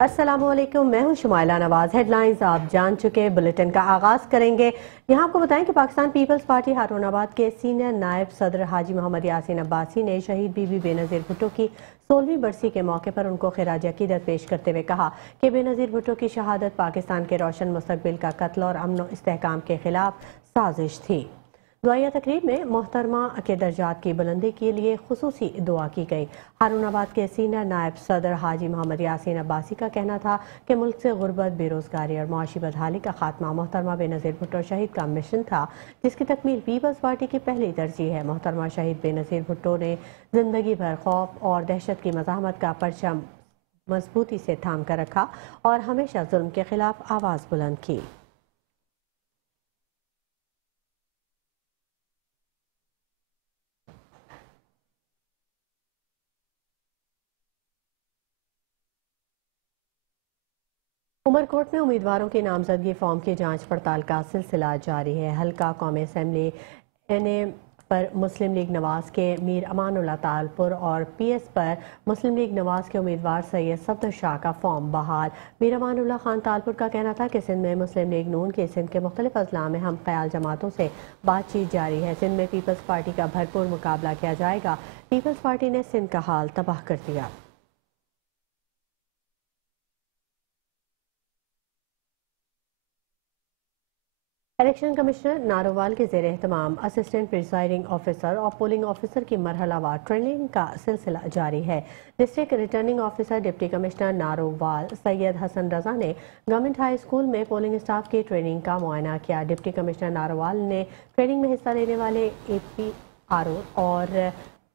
अस्सलामुअलैकुम, मैं हूं शुमाइला नवाज। हेडलाइंस आप जान चुके। बुलेटिन का आगाज करेंगे। यहां आपको बताएं कि पाकिस्तान पीपल्स पार्टी हारूनाबाद के सीनियर नायब सदर हाजी मोहम्मद यासीन अब्बासी ने शहीद बीबी बेनज़ीर भुट्टो की 16वीं बरसी के मौके पर उनको खिराज अकीदत पेश करते हुए कहा कि बेनज़ीर भुट्टो की शहादत पाकिस्तान के रोशन मुस्तकबिल का कत्ल और अमन इस्तेहकाम के खिलाफ साजिश थी। दुआया तकरीब में मोहतरमा के दर्जात की बुलंदी के लिए खुसूसी दुआ की गई। हारूनाबाद के सीनियर नायब सदर हाजी मोहम्मद यासीन अब्बासी का कहना था कि मुल्क से गुर्बत, बेरोजगारी और माशी बदहाली का खात्मा मोहतरमा बेनज़ीर भुट्टो शहीद का मिशन था, जिसकी तकमील पीपल्स पार्टी की पहली तरजीह है। मोहतरमा शहीद बेनज़ीर भुट्टो ने जिंदगी भर खौफ और दहशत की मज़ाहमत का परचम मजबूती से थाम कर रखा और हमेशा जुल्म के खिलाफ आवाज़ बुलंद की। उमरकोट में उम्मीदवारों की नामजदगी फॉर्म की जांच पड़ताल का सिलसिला जारी है। हल्का कौमी असम्बली NA पर मुस्लिम लीग नवाज के मीर अमानुल्लाह तालपुर और PS पर मुस्लिम लीग नवाज के उम्मीदवार सैयद सफदर शाह का फॉर्म बहाल। मीर अमानुल्लाह खान तालपुर का कहना था कि सिंध में मुस्लिम लीग नून के सिंध के मुख्तलिफ अजला में हम ख्याल जमातों से बातचीत जारी है। सिंध में पीपल्स पार्टी का भरपूर मुकाबला किया जाएगा। पीपल्स पार्टी ने सिंध का हाल तबाह कर दिया। इलेक्शन कमिश्नर नारोवाल के ज़ेर एहतमाम असिस्टेंट प्रिसाइडिंग ऑफिसर और पोलिंग ऑफिसर की मरहलावार ट्रेनिंग का सिलसिला जारी है। District returning officer deputy commissioner Narowal Syed Hasan Raza ने गवर्नमेंट हाई स्कूल में पोलिंग स्टाफ की ट्रेनिंग का मुआयना किया। डिप्टी कमिश्नर नारोवाल ने ट्रेनिंग में हिस्सा लेने वाले APRO और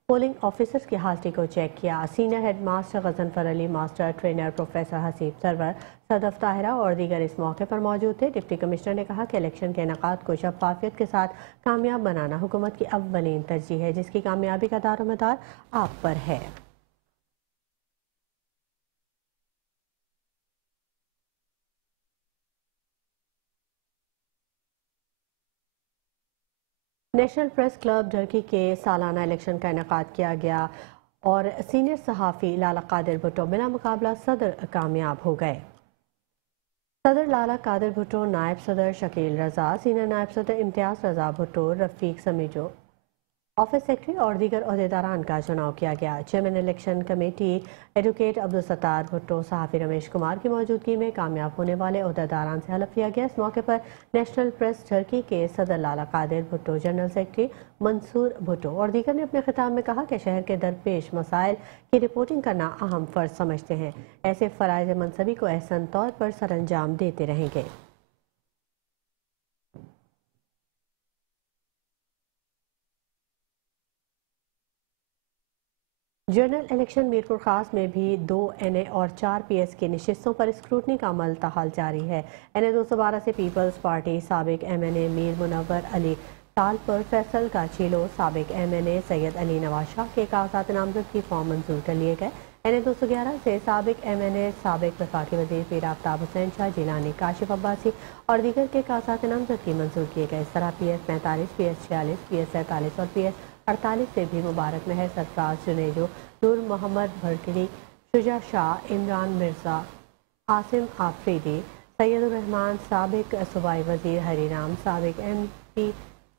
पोलिंग ऑफिसर्स की हाजिरी को चेक किया। Senior head master Ghazanfar Ali, master trainer professor Haseeb Sarwar, Sadaf Tahira और दीगर इस मौके पर मौजूद थे। डिप्टी कमिश्नर ने कहा कि इलेक्शन के इनेकाद को शफाफियत के साथ कामयाब बनाना हुकूमत की अव्वलीन तरजीह है, जिसकी कामयाबी का दारोमदार आप पर है। नेशनल प्रेस क्लब ढर्की के सालाना इलेक्शन का इनेकाद किया गया और सीनियर सहाफ़ी लाला कादिर भुट्टो बिना मुकाबला सदर कामयाब हो गए। सदर लाला कादिर भुट्टो, नायब सदर शकील रजा, सीनियर नायब सदर इम्तियाज़ रजा भुट्टो, रफ़ीक समीजो, ऑफिस सेक्रेटरी और दीगर अहदेदारान का चुनाव किया गया। Chairman election committee advocate Abdul Sattar Bhutto, सहाफ़ी रमेश कुमार की मौजूदगी में कामयाब होने वाले अहदेदारान से हलफ लिया गया। इस मौके पर नेशनल प्रेस टर्की के सदर लाला कादिर भुट्टो, जनरल सेक्रेटरी मंसूर भुट्टो और दीगर ने अपने खिताब में कहा कि शहर के दरपेश मसाइल की रिपोर्टिंग करना अहम फ़र्ज समझते हैं। ऐसे फ़राइज़ मनसबी को एहसन तौर पर सरअंजाम देते रहेंगे। जनरल इलेक्शन मीरपुर खास में भी 2 NA और 4 PS की नशिस्तों पर स्क्रूटनी का अमल ताहाल जारी है। NA 212 से पीपल्स पार्टी साबिक MNA मीर मुनव्वर अली तालपुर, फैसल काचीलो साबिक MNA सैयद अली नवाज शाह के कागजात नामजद की फॉर्म मंजूर कर लिए गए। NA 211 से साबिक MNA साबिक वफाकी वजीर पीर आफ्ताब हुसैन शाह जिलानी, काशिफ अब्बासी और दीगर के कागजात नामजद की मंजूर किए गए। इस तरह PS 45, PS 46, PS 47 और PS 48 से भी मुबारक महर, सरफराज जुनेजो, नूर मोहम्मद भरकरी, शुजा शाह, इमरान मिर्जा, आसिम आफरीदी, सैयद रहमान साबिक सूबाई वजीर, हरीराम साबिक MP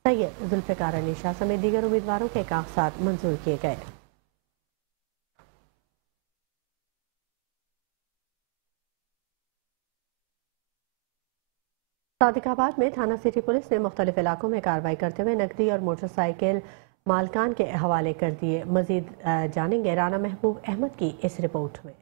सैयद जुल्फ़िकार अली शाह समेत दीगर उम्मीदवारों के कागजात मंजूर किए गए। सादिकाबाद में थाना सिटी पुलिस ने मुख्तलिफ इलाकों में कार्रवाई करते हुए नकदी और मोटरसाइकिल मालकान के हवाले कर दिए। मजीद जानेंगे राना महबूब अहमद की इस रिपोर्ट में।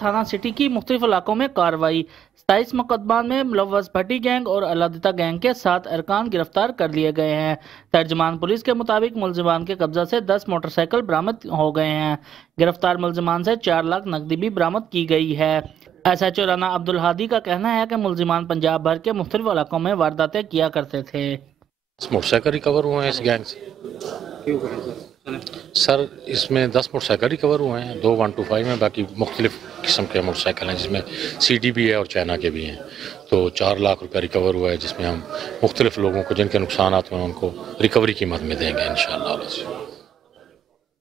थाना सिटी की मुख्तलिफ इलाकों में कार्रवाई। 27 मुकदमा में मुलव्वस भट्टी गैंग और अलादिता गैंग के 7 अरकान गिरफ्तार कर लिए गए हैं। तर्जमान पुलिस के मुताबिक मुलजिमान के कब्जा से 10 मोटरसाइकिल बरामद हो गए हैं। गिरफ्तार मुलजिमान से 4 लाख नकदी भी बरामद की गई है। SHO राना अब्दुल हादी का कहना है कि मुलजिमान पंजाब भर के मुख्तलिफ इलाकों में वारदातें किया करते थे। मोटरसाइकिल रिकवर हुए हैं इस गैंग से। सर इसमें 10 मोटरसाइकिल रिकवर हुए हैं, 2 125 में, बाकी मुख्तलिफ किस्म के मोटरसाइकिल हैं जिसमें CD भी है और चाइना के भी हैं। तो 4 लाख रुपये रिकवर हुआ है, जिसमें हम मुख्तलिफ लोगों को जिनके नुकसान हुए हैं उनको रिकवरी कीमत में देंगे इंशाअल्लाह।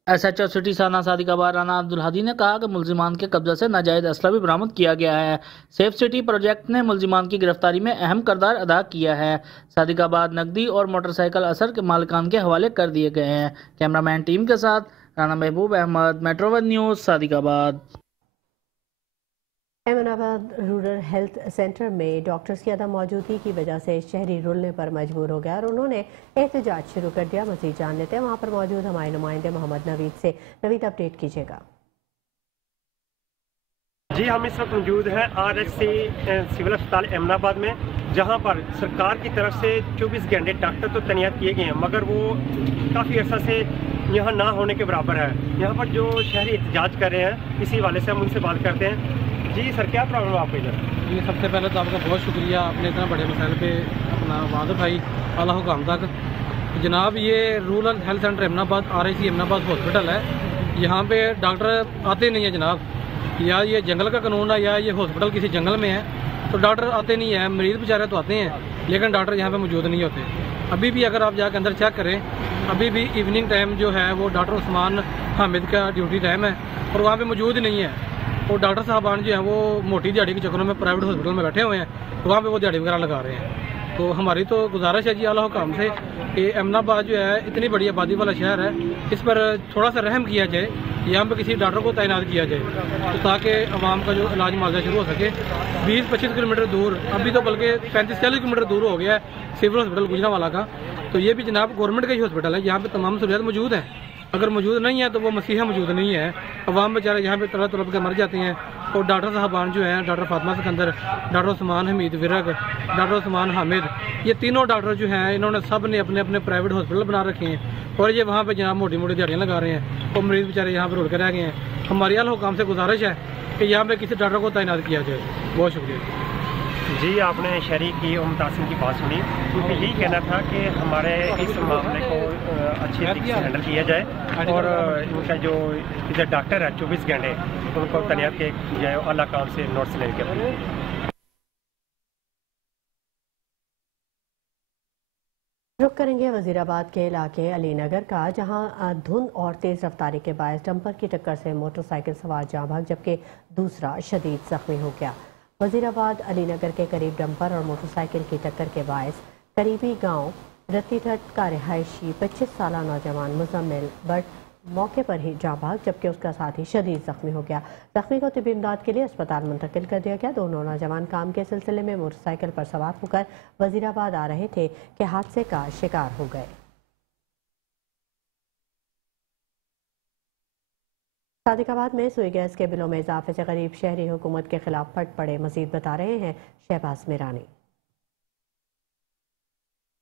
SHO सिटी थाना सादिकाबाद राना अब्दुल हादी ने कहा कि मुलजिमान के कब्जा से नाजायज असला भी बरामद किया गया है। सेफ सिटी प्रोजेक्ट ने मुलजिमान की गिरफ्तारी में अहम किरदार अदा किया है। सादिकाबाद नकदी और मोटरसाइकिल असर के मालिकान के हवाले कर दिए गए हैं। कैमरामैन टीम के साथ Rana Mehboob Ahmed, Metro One News, Sadiqabad. Eminabad rural health centre में डॉक्टर्स की अदम मौजूदगी की वजह से शहरी रुलने पर मजबूर हो गया और उन्होंने एहतजाज शुरू कर दिया। मज़ीद जान लेते हैं वहाँ पर मौजूद हमारे नुमाइंदे मोहम्मद नवीद से। नवीद, अपडेट कीजिएगा। जी, हम इस वक्त मौजूद हैं RHC सिविल अस्पताल एमनाबाद में, जहां पर सरकार की तरफ से 24 घंटे डॉक्टर तो तैनात किए गए हैं, मगर वो काफ़ी अर्सा से यहाँ ना होने के बराबर है। यहाँ पर जो शहरी एहतजाज कर रहे हैं, इसी वाले से हम उनसे बात करते हैं। जी सर, क्या प्रॉब्लम है आपको इधर? जी, सबसे पहले तो आपका बहुत शुक्रिया, आपने इतना बड़े मसाइल पे अपना आवाज़ उठाई आला हुकाम तक। जनाब, ये rural health centre Eminabad RHC Eminabad hospital है। यहाँ पे डॉक्टर आते नहीं है जनाब, या ये जंगल का कानून है या ये हॉस्पिटल किसी जंगल में है, तो डॉक्टर आते नहीं है। मरीज़ बेचारे तो आते हैं लेकिन डॉक्टर यहाँ पे मौजूद नहीं होते। अभी भी अगर आप जाकर अंदर चेक करें, अभी भी इवनिंग टाइम जो है वो डॉक्टर उस्मान हामिद का ड्यूटी टाइम है और वहाँ पे मौजूद नहीं है। और डॉक्टर साहबान जो हैं वो मोटी दिहाड़ी के चक्करों में प्राइवेट हॉस्पिटल में बैठे हुए हैं, तो वहाँ पे वो दिहाड़ी वगैरह लगा रहे हैं। तो हमारी तो गुजारिश है जी आला हुकाम से कि एमनाबाद जो है इतनी बड़ी आबादी वाला शहर है, इस पर थोड़ा सा रहम किया जाए, यहाँ पे किसी डॉक्टर को तैनात किया जाए, तो ताकि आवाम का जो इलाज मुआवजा शुरू हो सके। 20-25 किलोमीटर दूर, अभी तो बल्कि 35-40 किलोमीटर दूर हो गया है सिविल हॉस्पिटल गुजरांवाला का। तो ये भी जनाब गवर्नमेंट का ही हॉस्पिटल है, यहाँ पे तमाम सहूलियात मौजूद है। अगर मौजूद नहीं है तो वो मसीहा मौजूद नहीं है। अवाम बेचारे यहाँ पे तड़प तड़प के मर जाते हैं। और डॉक्टर साहबान जो हैं, doctor Fatima Sikandar, doctor Usman Hamid Virk, doctor Usman Hamid, ये तीनों डॉक्टर जो हैं इन्होंने सब ने अपने अपने प्राइवेट हॉस्पिटल बना रखे हैं और ये वहाँ पे जनाब मोटी मोटी दिहाड़ियाँ लगा रहे हैं और मरीज़ बेचारे यहाँ पर रुल कर रह गए हैं। हमारी आला हुकाम से गुजारिश है कि यहाँ पे किसी डॉक्टर को तैनात किया जाए। बहुत शुक्रिया जी। आपने शहरी की और मुतासिर की बात सुनी, क्योंकि यही कहना था कि हमारे इस मामले को अच्छे तरीके से हैंडल किया जाए और इनका जो इधर डॉक्टर है 24 घंटे उनको तैनात किया जाए अल्लाह काम से नोट्स लेकर। रुख करेंगे वजीराबाद के इलाके अलीनगर का, जहां धुंध और तेज रफ्तारी के बायस डंपर की टक्कर से मोटरसाइकिल सवार जाँ भाग जबकि दूसरा शदीद जख्मी हो गया। वजीराबाद अलीनगर के करीब डंपर और मोटरसाइकिल की टक्कर के बायस करीबी गांव रत्तीठट का रिहायशी 25 साल नौजवान मुजम्मिल बट मौके पर ही जाँ भाग जबकि उसका साथी शदीद जख्मी हो गया। जख्मी को तिब्बी इमदाद के लिए अस्पताल मुंतकिल कर दिया गया। दोनों नौजवान काम के सिलसिले में मोटरसाइकिल पर सवार होकर वजीराबाद आ रहे थे कि हादसे का शिकार हो गए। सादिकाबाद में सुई गैस के बिलों में इजाफे से गरीब शहरी हुकूमत के खिलाफ फट पड़े। मजीद बता रहे हैं शहबाज मिरानी।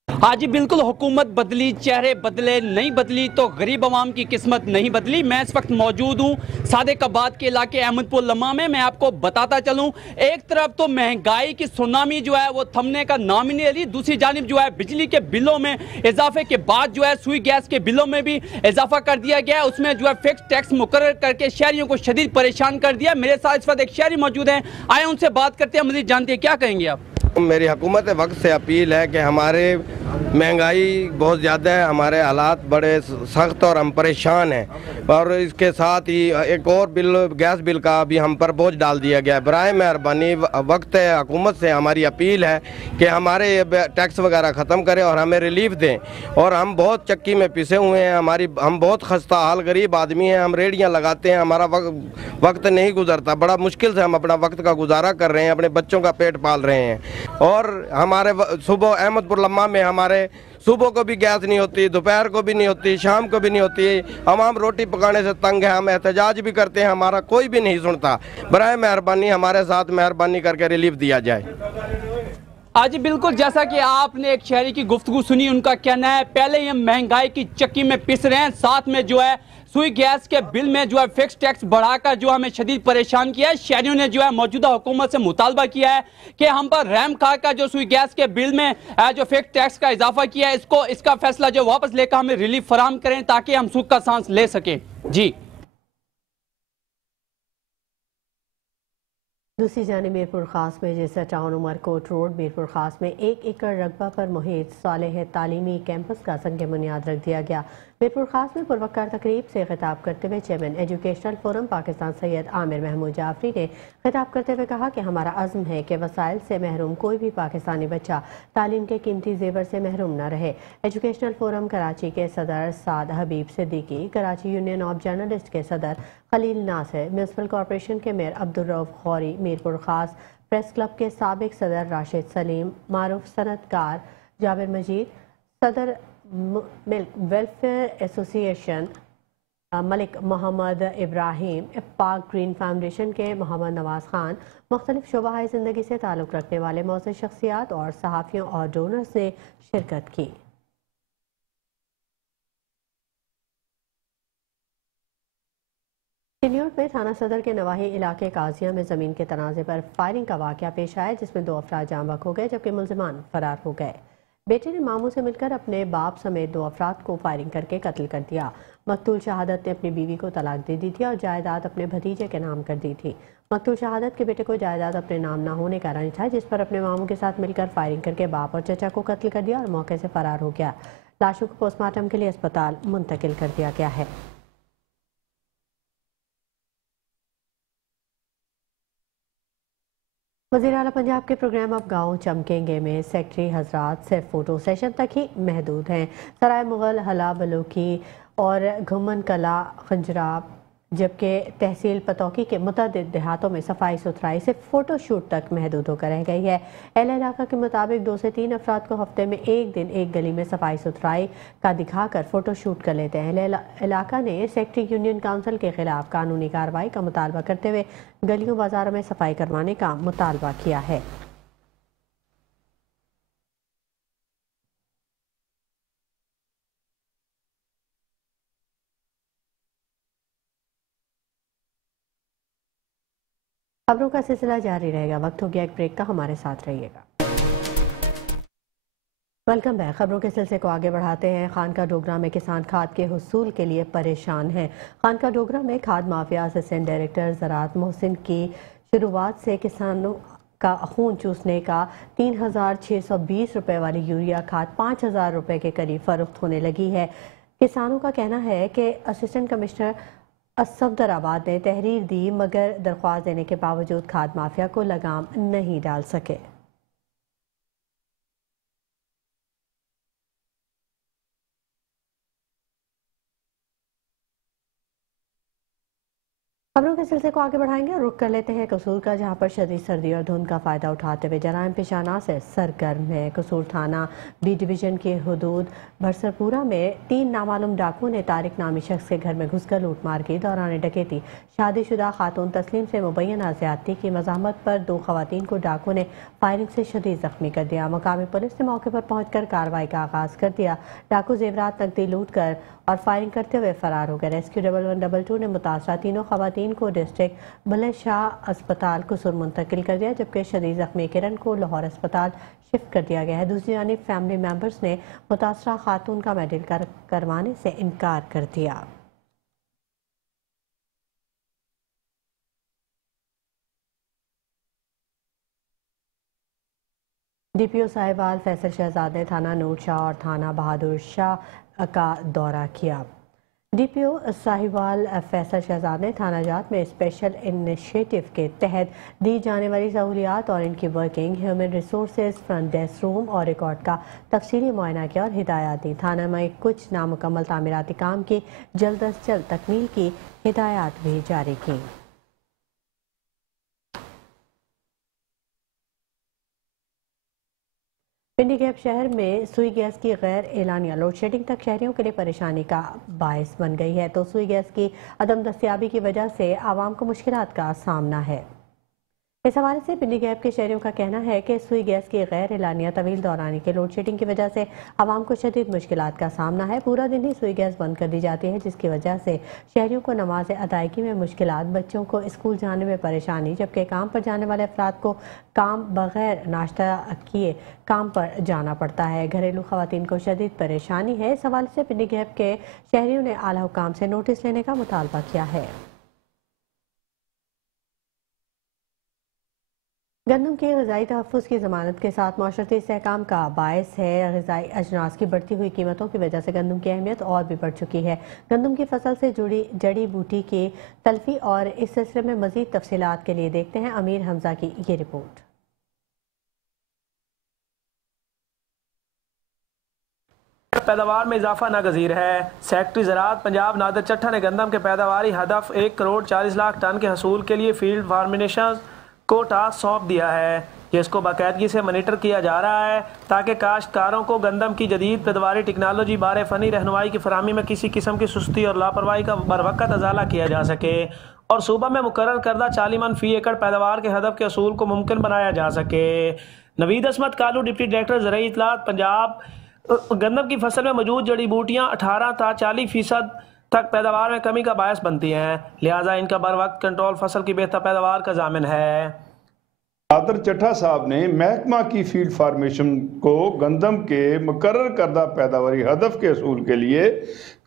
हाँ जी, बिल्कुल, हुकूमत बदली, चेहरे बदले, नहीं बदली तो गरीब आवाम की किस्मत नहीं बदली। मैं इस वक्त मौजूद हूँ सादिकाबाद के इलाके अहमदपुर लम्हा में। मैं आपको बताता चलूँ, एक तरफ तो महंगाई की सुनामी जो है वो थमने का नाम ही नहीं ले रही, दूसरी जानिब जो है बिजली के बिलों में इजाफे के बाद जो है सुई गैस के बिलों में भी इजाफा कर दिया गया। उसमें जो है फिक्स टैक्स मुकर्रर करके शहरियों को शदीद परेशान कर दिया। मेरे साथ इस वक्त एक शहरी मौजूद हैं, आए उनसे बात करते हैं, मज़ीद जानते हैं क्या कहेंगे आप। मेरी हुकूमत वक्त से अपील है कि हमारे महंगाई बहुत ज़्यादा है, हमारे हालात बड़े सख्त और हम परेशान हैं और इसके साथ ही एक और बिल, गैस बिल का भी हम पर बोझ डाल दिया गया है। बराए मेहरबानी वक्त है, हुकूमत से हमारी अपील है कि हमारे टैक्स वगैरह ख़त्म करें और हमें रिलीफ दें। और हम बहुत चक्की में पिसे हुए हैं, हम बहुत खस्ता हाल गरीब आदमी हैं, हम रेडियाँ लगाते हैं, हमारा वक्त नहीं गुजरता, बड़ा मुश्किल से हम अपना वक्त का गुजारा कर रहे हैं, अपने बच्चों का पेट पाल रहे हैं। और हमारे सुबह अहमदपुर लम्हा में हमारे सुबह को भी गैस नहीं होती, दोपहर को भी नहीं होती, शाम को भी नहीं होती। हम रोटी पकाने से तंग है, हम एहतजाज भी करते हैं, हमारा कोई भी नहीं सुनता। बराए मेहरबानी हमारे साथ मेहरबानी करके रिलीफ दिया जाए। आज बिल्कुल, जैसा कि आपने एक शहरी की गुफ्तगू सुनी, उनका कहना है पहले ये महंगाई की चक्की में पिस रहे हैं, साथ में जो है सुई गैस के बिल में जो है फिक्स टैक्स बढ़ाकर जो हमें शदीद परेशान किया है। शहरियों ने जो है मौजूदा हुकूमत से मुतालबा किया है कि हम पर रहम खाकर जो सुई गैस के बिल में जो फिक्स टैक्स का इजाफा किया है, इसका फैसला जो वापस लेकर हमें रिलीफ फराहम करें ताकि हम सुख का सांस ले सकें। जी। दूसरी जानिब मीरपुर खास में जैसा टाउन उमरकोट रोड मीरपुर खास में 1 एकड़ रकबा पर मुहित सालेह तालीमी कैंपस का संग बुनियाद रख दिया गया। मीरपुर खास में पुरवकार तकरीब से खिताब करते हुए chairman educational forum Pakistan Syed Aamir Mahmood Jafri ने खिताब करते हुए कहा कि हमारा अज़्म है कि वसाइल से महरूम कोई भी पाकिस्तानी बच्चा तालीम के कीमती जेवर से महरूम न रहे। एजुकेशनल फोरम कराची के सदर Saad Habib Siddiqui, Karachi union of journalist के सदर खलील नासिर, म्यूनसिपल कॉरपोरेशन के mayor Abdul Rauf Khouri, Mirpur Khas press club के साबिक सदर राशिद सलीम, मारूफ सनतकार जाबिर मजीद, सदर milk welfare association Malik Mohammad Ibrahim, Pak green foundation के मोहम्मद नवाज खान, मुख्तलिफ शोबाए ज़िंदगी से ताल्लुक़ रखने वाले मौजूद शख्सियात और सहाफ़ियों और डोनर्स ने शिरकत की। चिन्योट में थाना सदर के नवाही इलाके काजिया में ज़मीन के तनाज़े पर फायरिंग का वाक़या पेश आया, जिसमें 2 अफराद जाँ बहक हो गए जबकि मुल्ज़िमान फरार हो गए। बेटे ने मामू से मिलकर अपने बाप समेत 2 अफराद को फायरिंग करके कत्ल कर दिया। मकतूल शहादत ने अपनी बीवी को तलाक दे दी थी और जायदाद अपने भतीजे के नाम कर दी थी। मकतूल शहादत के बेटे को जायदाद अपने नाम न होने का रंज था, जिस पर अपने मामू के साथ मिलकर फायरिंग करके बाप और चचा को कत्ल कर दिया और मौके से फरार हो गया। लाशों को पोस्टमार्टम के लिए अस्पताल मुंतकिल कर दिया गया है। वज़ीर आला पंजाब के प्रोग्राम अब गाँव चमकेंगे में सेक्रेटरी हजरात सिर्फ फोटो सेशन तक ही महदूद हैं। सराय मुगल, हला बलूकी और घुमन कला खंजराब जबकि तहसील पतौकी के मुतअद्दिद देहातों में सफाई सुथराई सिर्फ फ़ोटो शूट तक महदूद होकर रह गई है। अहले इलाका के मुताबिक 2 से 3 अफराद को हफ्ते में एक दिन एक गली में सफाई सुथराई का दिखाकर फ़ोटो शूट कर लेते हैं। अहले इलाका ने सेक्रेटरी यूनियन काउंसिल के खिलाफ कानूनी कार्रवाई का मुतालबा करते हुए गलियों बाजारों में सफाई करवाने का मुतालबा किया है। खबरों का सिलसिला जारी रहेगा। वक्त हो गया एक ब्रेक का, हमारे साथ रहिएगा। Welcome back. खबरों के सिलसिले को आगे बढ़ाते हैं। खानका डोगरा में किसान खाद के हुसूल के लिए परेशान हैं। खानका डोगरा में खाद माफिया असिस्टेंट डायरेक्टर ज़राअत मोहसिन की शुरुआत से किसानों का खून चूसने का 3620 रुपये वाली यूरिया खाद 5000 रुपये के करीब फरोख्त होने लगी है। किसानों का कहना है कि असिस्टेंट कमिश्नर असफदराबाद ने तहरीर दी मगर दरख्वास्त देने के बावजूद खाद माफिया को लगाम नहीं डाल सके। खबरों के सिलसिले को आगे बढ़ाएंगे और रुख कर लेते हैं कसूर का, जहां पर शदीद सर्दी और धुंध का फायदा उठाते हुए जराइम पेशाना से सरगर्म है। कसूर थाना बी डिवीजन के हुदूद भरसरपुरा में 3 नामालूम डाकुओं ने तारिक नामी शख्स के घर में घुसकर लूटमार की। दौरान डकैती शादीशुदा खातून तस्लीम से मुबैना ज्यादती की मज़ाहमत पर 2 खवातीन को डाकुओं ने फायरिंग से शदीद जख्मी कर दिया। मकामी पुलिस ने मौके पर पहुंचकर कार्रवाई का आगाज कर दिया। डाकू जेवरात नकदी लूट कर और फायरिंग करते हुए फरार हो गए। रेस्क्यू 1122 ने मुतासरा 3 खवातीन को डिस्ट्रिक्ट बुलंद शाह अस्पताल कुसूर मुंतकिल कर दिया, जबकि शदीद जख्मी किरण को लाहौर अस्पताल शिफ्ट कर दिया गया है। दूसरी जानिब फैमिली मेंबर्स ने मुतासरा खातून का मेडिकल करवाने से इनकार कर दिया। DPO साहिबाल फैसल शहजाद ने थाना नूर शाह और थाना बहादुर शाह का दौरा किया। DPO साहिबाल फैसल शहजाद ने थाना जात में स्पेशल इनिशिएटिव के तहत दी जाने वाली सहूलियात और इनकी working, human resources, front desk room और रिकॉर्ड का तफसीली मुआयना किया और हिदायत दी। थाना में कुछ नामुकम्मल तामीराती काम की जल्द अज जल्द तकमील की हिदायत भी जारी की। पिंडी गैप शहर में सुई गैस की गैर एलानिया लोड शेडिंग तक शहरियों के लिए परेशानी का बायस बन गई है, तो सुई गैस की अदम दस्तियाबी की वजह से आवाम को मुश्किलात का सामना है। इस हवाले से पिंडी गैप के शहरियों का कहना है कि सुई गैस की गैर एलानिया तवील दौरानी के लोड शेडिंग की वजह से आवाम को शदीद मुश्किलात का सामना है। पूरा दिन ही सुई गैस बंद कर दी जाती है, जिसकी वजह से शहरियों को नमाज अदायगी में मुश्किलात, बच्चों को स्कूल जाने में परेशानी, जबकि काम पर जाने वाले अफराद को काम बगैर नाश्ता किए काम पर जाना पड़ता है। घरेलू खवातीन को शदीद परेशानी है। इस हवाले से पिंडी गैप के शहरियों ने आला हुकाम से नोटिस लेने का मुतालबा किया है। गंदम के ग़िज़ाई तहफ़्फ़ुज़ की ज़मानत के साथ माशरती इस्तेहकाम का बायस है। ग़िज़ाई अजनास की बढ़ती हुई कीमतों की वजह से गंदम की अहमियत और भी बढ़ चुकी है। गंदम की फसल से जुड़ी जड़ी बूटी की तलफी और इस सिलसिले में मज़ीद तफसीलात के लिए देखते हैं अमीर हमजा की ये रिपोर्ट। पैदावार में इजाफा नागजीर है। सेक्रेटरी ज़राअत पंजाब नादिर चट्ठा ने गंदम के पैदावारी हदफ 1 करोड़ 40 लाख टन के हसूल के लिए फील्ड फार्मिनेशन को टास्क सौंप दिया है, जिसको बाकायदगी से मॉनिटर किया जा रहा है ताकि काश्तकारों को गंदम की जदीद पैदावारी टेक्नोलॉजी बारे फ़नी रहनुमाई की फराहमी में किसी किस्म की सुस्ती और लापरवाही का बरवक़्त अजाला किया जा सके और सूबा में मुकर्रर करदा 40 मन फी एकड़ पैदावार के हदफ के असूल को मुमकिन बनाया जा सके। नवीद असमत कालू डिप्टी डायरेक्टर ज़राई इत्तलात पंजाब गंदम की फसल में मौजूद जड़ी बूटियाँ 18 से 40% तक पैदावार में कमी का बायस बनती हैं, लिहाजा इनका बर वक्त कंट्रोल फसल की बेहतर पैदावार का जामिन है। नादिर चट्ठा साहब ने महकमा की फील्ड फार्मेशन को गंदम के मुकर्रर करदा पैदावारी हदफ के असूल के लिए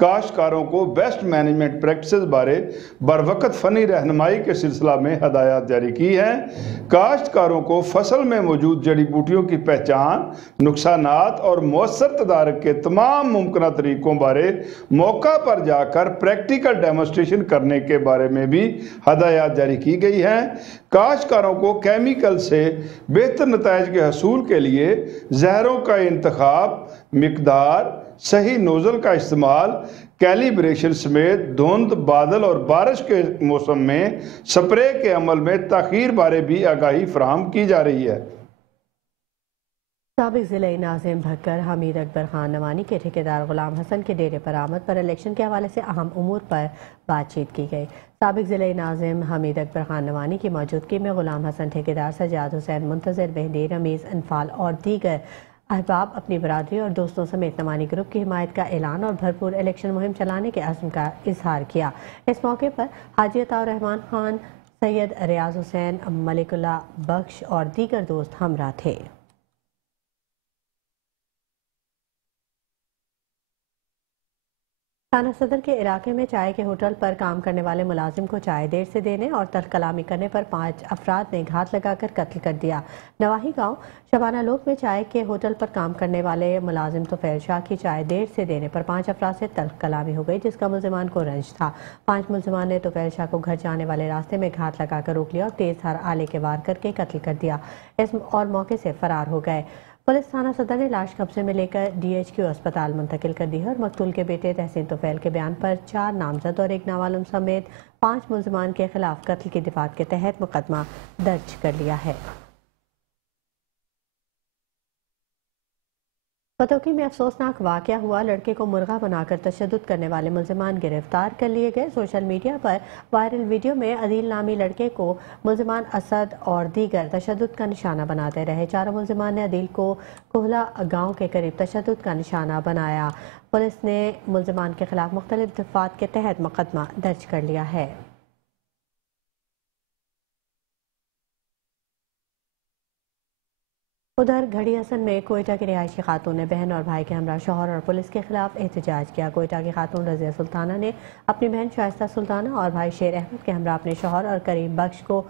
काश्तकारों को बेस्ट मैनेजमेंट प्रैक्टिसेस बारे बरवक़्त फ़नी रहनुमाई के सिलसिला में हदायत जारी की हैं। काश्तकारों को फसल में मौजूद जड़ी बूटियों की पहचान, नुकसानात और मौसर तदारक के तमाम मुमकिन तरीक़ों बारे मौका पर जाकर प्रैक्टिकल डेमोस्ट्रेशन करने के बारे में भी हदायत जारी की गई हैं। काश्तकारों को केमिकल से बेहतर नताइज के हसूल के लिए जहरों का इंतखाब, मिकदार, सही नोज़ल का इस्तेमाल, कैलिब्रेशन समेत धुंध, बादल और बारिश के मौसम में स्प्रे के अमल में ताख़ीर बारे भी आगाही फराहम की जा रही है। साबिक ज़िला नाज़िम भक्कर हमीद अकबर खान नवानी के ठेकेदार गुलाम हसन के डेरे पर आमद पर इलेक्शन के हवाले से अहम उमूर पर बातचीत की गई। साबिक ज़िला नाज़िम हमीद अकबर खान नवानी की मौजूदगी में गुलाम हसन ठेकेदार, सजाद हुसैन मुंतज़िर, मेहदी, रमीज़, अनफाल और दीगर अहबाब अपनी बरादरी और दोस्तों समेत नवानी ग्रुप की हिमायत का ऐलान और भरपूर इलेक्शन मुहिम चलाने के अज़्म का इजहार किया। इस मौके पर हाजी अताउर रहमान खान, सैयद रियाज हुसैन, मलिकुल्ला बख्श और दीगर दोस्त हमरा थे। थाना सदर के इलाके में चाय के होटल पर काम करने वाले मुलाजिम को चाय देर से देने और तल्ख कलामी करने पर 5 अफराद ने घात लगाकर कत्ल कर दिया। नवाही गांव शबाना लोक में चाय के होटल पर काम करने वाले मुलाजिम तोफैल शाह की चाय देर से देने पर 5 अफराद से तल्ख कलामी हो गई, जिसका मुलजिमान को रंज था। 5 मुलजिमान ने तोफैल शाह को घर जाने वाले रास्ते में घात लगाकर रोक लिया और तेज धार आले के वार करके कत्ल कर दिया और मौके से फरार हो गए। पुलिस थाना सदर ने लाश कब्जे में लेकर DHQ अस्पताल मुंतकिल कर दी है और मकतूल के बेटे तहसीन तोफैल के बयान पर 4 नामजद और 1 नामालूम समेत 5 मुलजिमान के खिलाफ कत्ल की दिफात के तहत मुकदमा दर्ज कर लिया है। पतोकी में अफसोसनाक वाक़या हुआ, लड़के को मुर्गा बनाकर तशद्दुद करने वाले मुलजिमान गिरफ्तार कर लिए गए। सोशल मीडिया पर वायरल वीडियो में अदील नामी लड़के को मुलजिमान असद और दीगर तशद्दुद का निशाना बनाते रहे। 4 मुलजिमान ने अदील को कोहला गांव के करीब तशद्दुद का निशाना बनाया। पुलिस ने मुलजिमान के खिलाफ मुख्तलिफ दफात के तहत मुकदमा दर्ज कर लिया है। उधर घड़ी हसन में कोयटा की रिहायशी खातून ने बहन और भाई के हमरा शौहर और पुलिस के खिलाफ एहतजाज किया। कोयटा की खातून रज़िया सुल्ताना ने अपनी बहन शाइस्ता सुल्ताना और भाई शेर अहमद के हमरा अपने शौहर और करीम बख्श को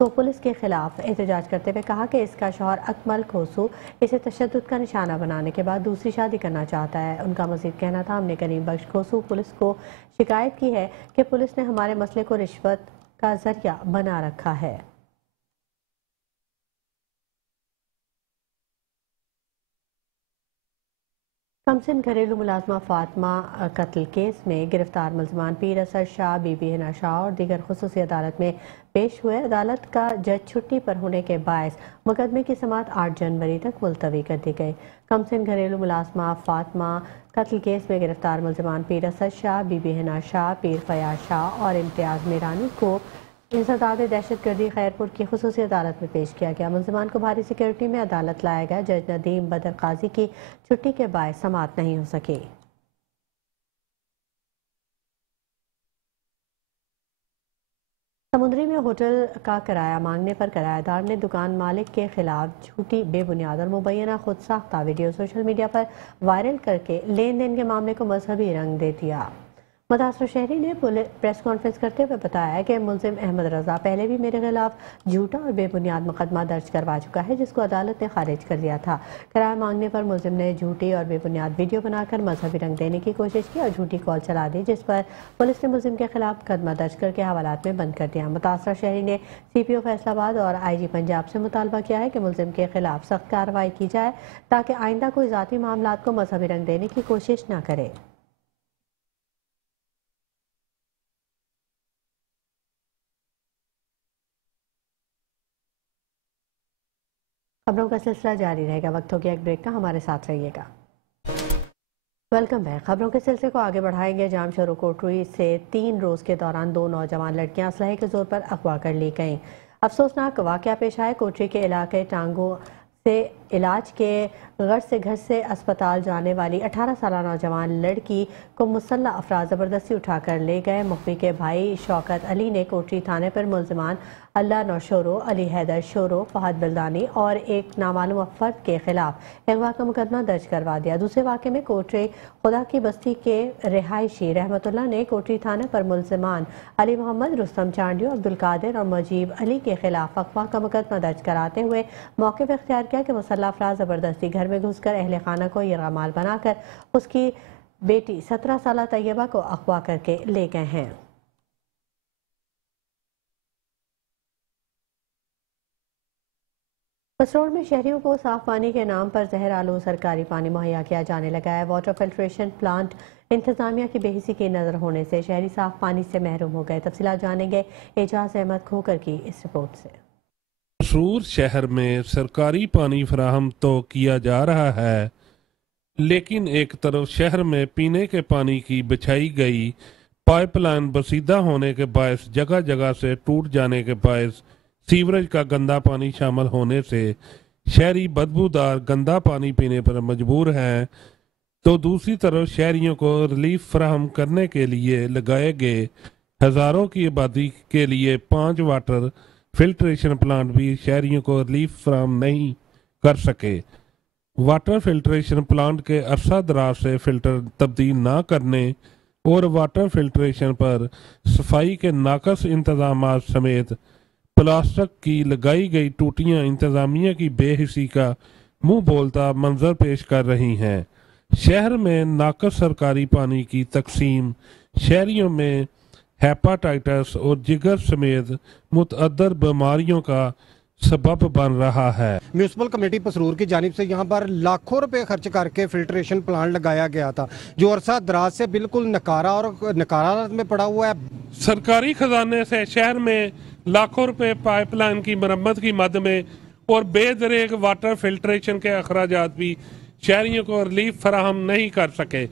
पुलिस के खिलाफ एहतजाज करते हुए कहा कि इसका शौहर अकमल खोसू इसे तशद्दुद का निशाना बनाने के बाद दूसरी शादी करना चाहता है। उनका मजीद कहना था, हमने करीम बख्श खोसू पुलिस को शिकायत की है कि पुलिस ने हमारे मसले को रिश्वत का जरिया बना रखा है। कमसिन घरेलू मुलाजमा फातिमा कत्ल केस में गिरफ्तार मुलजमान पीर असद शाह, बीबी हिना शाह और दीगर खुसूसी अदालत में पेश हुए। अदालत का जज छुट्टी पर होने के बायस मुकदमे की समाअत 8 जनवरी तक मुलतवी कर दी गई। कमसिन घरेलू मुलाजमा फातिमा कत्ल केस में गिरफ्तार मुलजमान पीर असद शाह, बीबी हिना शाह, पीर फयाज शाह और इम्तियाज मीरानी को इंसदाद दहशतगर्दी खैरपुर की खुसूसी अदालत में पेश किया गया। मुलजमान को भारी सिक्योरिटी में अदालत लाया गया। जज नदीम बदर काजी की छुट्टी के बायस समाअत नहीं हो सकी। समुद्री में होटल का किराया मांगने पर किराएदार ने दुकान मालिक के खिलाफ झूठी, बेबुनियाद और मुबैना खुद साख्ता वीडियो सोशल मीडिया पर वायरल करके लेन देन के मामले को मजहबी रंग दे दिया। मुतासर शहरी ने प्रेस कॉन्फ्रेंस करते हुए बताया कि मुलजिम अहमद रजा पहले भी मेरे खिलाफ झूठा और बेबुनियाद मुकदमा दर्ज करवा चुका है, जिसको अदालत ने खारिज कर दिया था। किराया मांगने पर मुलजिम ने झूठी और बेबुनियाद वीडियो बनाकर मजहबी रंग देने की कोशिश की और झूठी कॉल चला दी, जिस पर पुलिस ने मुलजिम के खिलाफ मुकदमा दर्ज करके हवालात में बंद कर दिया। मुतासर शहरी ने CPO फैसलाबाद और IG पंजाब से मुतालबा किया है कि मुलजिम के खिलाफ सख्त कार्रवाई की जाए ताकि आइंदा कोई ज़ाती मामलात को मजहबी रंग देने की कोशिश न करे। खबरों का सिलसिला जारी रहेगा। वक्त हो गया एक ब्रेक का, हमारे साथ रहिएगा। Welcome back. खबरों के सिलसिले को आगे बढ़ाएंगे। जाम शोरो कोटरी से 3 रोज़ के दौरान 2 नौजवान लड़कियां असलहे के जोर पर अगवा कर ली गईं। अफसोसनाक वाक़या पेश आए। कोटरी के इलाके टांगो से इलाज के गर्ज से घर से अस्पताल जाने वाली 18 साल नौजवान लड़की को मुसल्ला अफराद ज़बरदस्ती उठाकर ले गए। मुखबी के भाई शौकत अली ने कोटरी थाने पर मुलजिमान अल्लाह नौशोरो, अली हैदर शोरो, फहद बिलदानी और एक नामालूम फर्द के खिलाफ अगवा का मुकदमा दर्ज करवा दिया। दूसरे वाक़े में कोटरी खुदा की बस्ती के रिहायशी रहमतुल्लाह ने कोटरी थाने पर मुलजिमान अली मोहम्मद, रुस्तम चांडियो, अब्दुल कादिर और मुजीब अली के खिलाफ अगवा का मुकदमा दर्ज कराते हुए मौक़िफ़ इख्तियार किया कि मुसल्ला अफराद ज़बरदस्ती घर में घुसकर अहले खाना को यरगमाल बनाकर उसकी बेटी 17 साल तैयबा को अगवा करके ले गए हैं। पसरोड़ में शहरियों को साफ पानी के नाम पर जहर आलू सरकारी पानी मुहैया किया जाने लगा है। वाटर फिल्ट्रेशन प्लांट इंतजामिया की बेहिसी की नजर होने से शहरी साफ पानी से महरूम हो गए। तफसीलात जानेंगे एजाज अहमद खोकर की इस रिपोर्ट से। पसरूर शहर में सरकारी पानी फराहम तो किया जा रहा है, लेकिन एक तरफ शहर में पीने के पानी की बिछाई गई पाइपलाइन बसीदा होने के बायस जगह जगह से टूट जाने के बायस सीवरेज का गंदा पानी शामिल होने से शहरी बदबूदार गंदा पानी पीने पर मजबूर हैं, तो दूसरी तरफ शहरियों को रिलीफ फराहम करने के लिए लगाए गए हज़ारों की आबादी के लिए 5 वाटर फिल्ट्रेशन प्लांट भी शहरियों को रिलीफ फराहम नहीं कर सके। वाटर फिल्ट्रेशन प्लांट के अरसा दराज से फिल्टर तब्दील ना करने और वाटर फिल्ट्रेशन पर सफाई के नाकस इंतजाम समेत प्लास्टिक की लगाई गई टूटियां इंतजामिया की बेहिसी का मुंह बोलता मंजर पेश कर रही हैं। शहर में नाकस सरकारी पानी की तकसीम शहरियों में हेपाटाइटिस और जिगर समेत मुतअद्दद बीमारियों का सबब बन रहा है। म्यूनसिपल कमेटी पसरूर की जानिब से यहाँ पर लाखों रुपए खर्च करके फिल्ट्रेशन प्लांट लगाया गया था, जो अरसा दराज से बिल्कुल नकारा और नकारात में पड़ा हुआ है। सरकारी खजाने से शहर में लाखों रुपए पाइपलाइन की मरम्मत की मद में और बेदरेक वाटर फिल्ट्रेशन के अखराजात भी शहरियों को रिलीफ फराहम नहीं कर सके।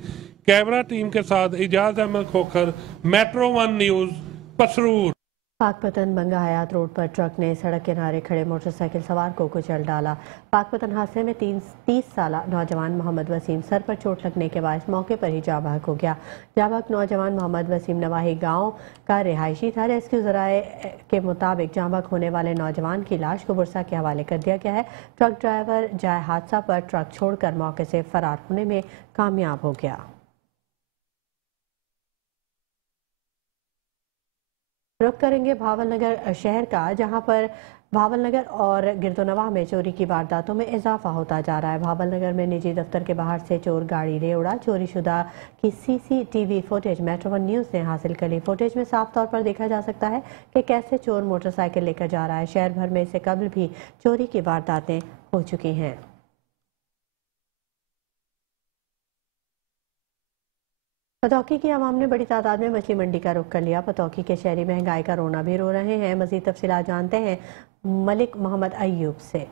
कैमरा टीम के साथ एजाज अहमद खोखर, मेट्रो 1 न्यूज़, पसरूर। पाकपतन बंगा हयात रोड पर ट्रक ने सड़क किनारे खड़े मोटरसाइकिल सवार को कुचल डाला। पाकपतन हादसे में 30 साल नौजवान मोहम्मद वसीम सर पर चोट लगने के बाद मौके पर ही जाँ बहक हो गया। जाँ बहक नौजवान मोहम्मद वसीम नवाही गांव का रिहायशी था। रेस्क्यू ज़राए के मुताबिक जाँ बहक होने वाले नौजवान की लाश को बुरसा के हवाले कर दिया गया है। ट्रक ड्राइवर जाए हादसा पर ट्रक छोड़कर मौके से फरार होने में कामयाब हो गया। रुख करेंगे भावल नगर शहर का, जहां पर भावल नगर और गिरदोनवाह में चोरी की वारदातों में इजाफा होता जा रहा है। भावल नगर में निजी दफ्तर के बाहर से चोर गाड़ी ले उड़ा। चोरी शुदा की CCTV फुटेज मेट्रो 1 न्यूज़ ने हासिल कर ली। फुटेज में साफ तौर पर देखा जा सकता है कि कैसे चोर मोटरसाइकिल लेकर जा रहा है। शहर भर में इससे कबल भी चोरी की वारदातें हो चुकी हैं। पतौकी की आवाम ने बड़ी तादाद में मछली मंडी का रुख कर लिया। पतौकी के शहरी महंगाई का रोना भी रो रहे हैं। मजीद तफसीलात जानते हैं मलिक मोहम्मद अयूब से।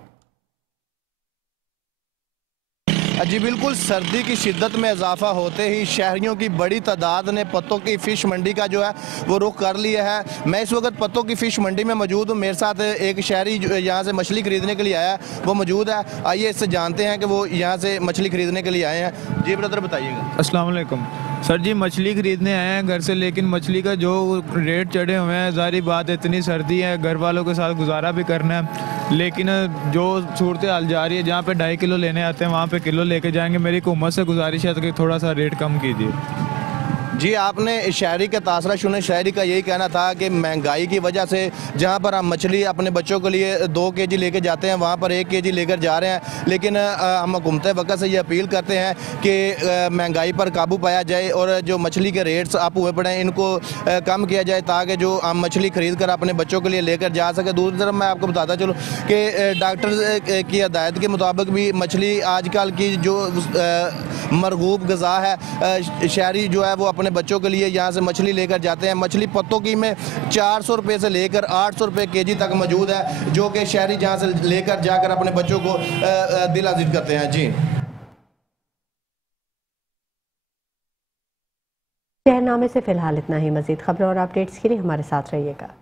जी बिल्कुल, सर्दी की शिद्दत में इजाफा होते ही शहरियों की बड़ी तादाद ने पत्तों की फ़िश मंडी का जो है वो रुख कर लिया है। मैं इस वक्त पत्तों की फ़िश मंडी में मौजूद हूँ। मेरे साथ एक शहरी यहाँ से मछली खरीदने के लिए आया है, वो मौजूद है। आइए इससे जानते हैं कि वो यहाँ से मछली खरीदने के लिए आए हैं। जी ब्रदर बताइएगा। अस्सलाम वालेकुम सर जी, मछली खरीदने आए हैं घर से, लेकिन मछली का जो रेट चढ़े हुए हैं, ज़ाहिर बात है इतनी सर्दी है, घर वालों के साथ गुजारा भी करना है, लेकिन जो सूरत हाल जा रही है, जहाँ पे 2.5 किलो लेने आते हैं वहाँ पे किलो लेके जाएंगे। मेरी हुकूमत से गुजारिश है कि थोड़ा सा रेट कम कीजिए। जी, आपने शहरी का तासरा सुने। शहरी का यही कहना था कि महंगाई की वजह से जहाँ पर हम मछली अपने बच्चों के लिए 2 kg लेके जाते हैं, वहाँ पर 1 kg लेकर जा रहे हैं। लेकिन हम हुकूमत वक्त से ये अपील करते हैं कि महंगाई पर काबू पाया जाए और जो मछली के रेट्स अप हुए पड़े हैं इनको कम किया जाए, ताकि जो हम मछली खरीद कर अपने बच्चों के लिए लेकर जा सके। दूसरी तरफ मैं आपको बताता चलूँ कि डॉक्टर की हदायत के मुताबिक भी मछली आजकल की जो मरगूब ग़िज़ा है, शहरी जो है वो अपने बच्चों के लिए यहाँ से मछली लेकर जाते हैं। मछली पत्तों की में 400 रुपये से लेकर 800 रुपये kg तक मौजूद है, जो कि शहरी जहाँ से लेकर जाकर अपने बच्चों को दिल अज़ीज़ करते हैं। जी, शहरनामे से फिलहाल इतना ही। मज़ीद खबरों और अपडेट्स के लिए हमारे साथ रहिएगा।